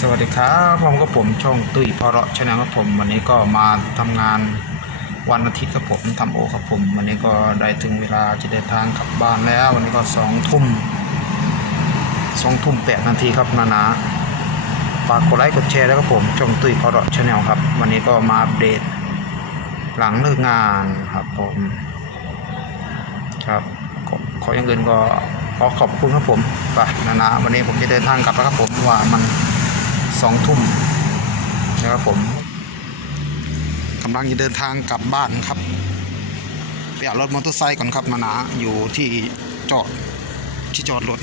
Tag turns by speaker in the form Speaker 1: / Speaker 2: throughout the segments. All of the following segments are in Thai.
Speaker 1: สวัสดีครับผมก็ผมช่องตุ้ยพอราะชแนะครับผม วันนี้ก็มาทำงานวันอาทิตย์ครับผมทำโอครับผม วันนี้ก็ได้ถึงเวลาจะเดินทางกลับบ้านแล้ว วันนี้ก็สองทุ่มสองทุ่มแปดนาทีครับนานาฝากกดไลค์กดแชร์แล้วครับผมช่องตุ้ยพอราะชแนลครับ วันนี้ก็มาอัปเดต หลังเลิกงานครับผมครับขอขอย่างอื่นก็ขอขอบคุณครับผมไปนะนะวันนี้ผมจะเดินทางกลับแล้วครับผมว่ามัน สองทุ่มนะครับผมกำลังจะเดินทางกลับบ้านครับไปเอารถมอเตอร์ไซค์ก่อนครับมานาอยู่ที่จอดที่จอดรถ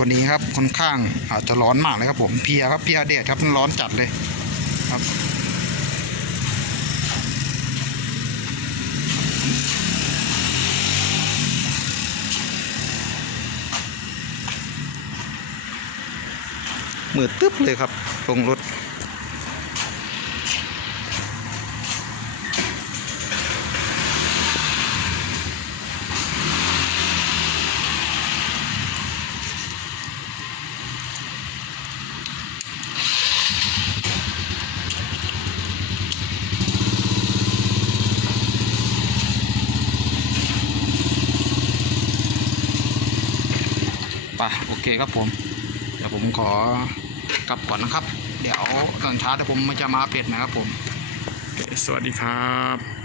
Speaker 1: วันนี้ครับค่อนข้างอาจจะร้อนมากเลยครับผมเพียครับเพียเดดครับมันร้อนจัดเลยครับมืดตึ๊บเลยครับลงรถ ไปโอเคครับผม เดี๋ยวผมขอกลับก่อนนะครับ เดี๋ยวตอนเช้าเดี๋ยวผมจะมาอัปเดตนะครับผม สวัสดีครับ